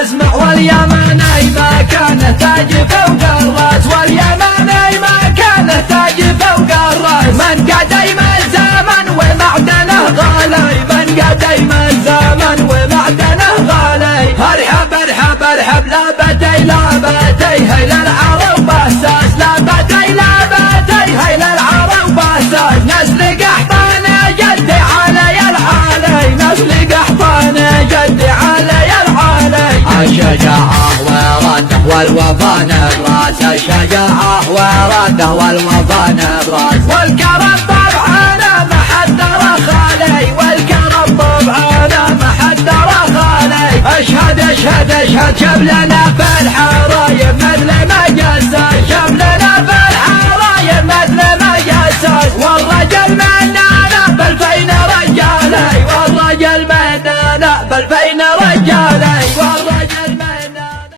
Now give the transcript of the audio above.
اسمع واليماني ما كان تاج فوق الراس، واليماني ما كان تاج فوق الراس. من قديم الزمن ومعدنه غالي، من قديم الزمن ومعدنه غالي. ارحب ارحب ارحب لا بدي هي للعرب باساس، لا بدي هي للعرب باساس. نسل قحطان جدي علي العالي، نسل قحطان جدي علي العالي. الشجاعة ورده والوفا نبراس، الشجاعة ورده والوفا نبراس. والكرم طبعنا ما حد خالي، والكرم طبعنا ما حد خالي. اشهد اشهد اشهد شبلنا في الحرايب مثل ما جسس، شبلنا في الحرايب مثل ما جسس. والرجل مننا بالفين رجالي، والرجل مننا بالفين رجالي.